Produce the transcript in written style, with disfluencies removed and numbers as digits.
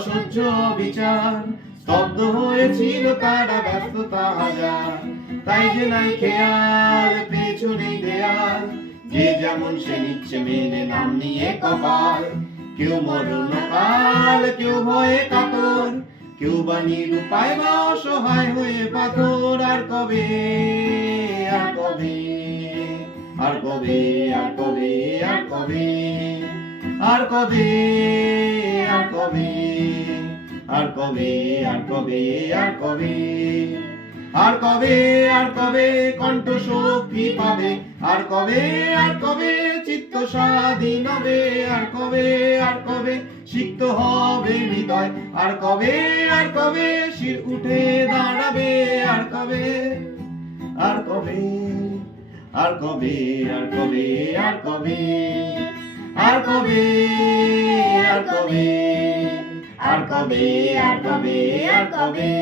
অসহ্য বিচার, স্তব্ধ হয়েছিল তারা ব্যস্ততা হাজার। তাই যে নাই খেয়াল, পেছনেই দেয়াল, যে যেমন সে নিচ্ছে মেনে নাম নিয়ে কপাল। কেউ মরণকাল, কেউ ভয়ে কাতর, কেউ বা নিরুপায় বা অসহায় হয়ে পাথর। আর কবে, আর কবে, আর কবে, আর কবে, আর কবে, আর কবে, আর কবে, আর কবে, আর কবে, আর কবে, আর কবে, আর কবে কণ্ঠ শক্তি পাবে, আর কবে, আর কবে চিত্ত স্বাধীন হবে, আর কবে, আর কবে সিক্ত হবে হৃদয়, আর কবে, আর কবে শির উঠে দাঁড়াবে, আর কবে, আর কবে, আর কবে, আর কবে, আর কবে, আর কবে, আর কবে, আর কবে, আর কবে, আর কবে,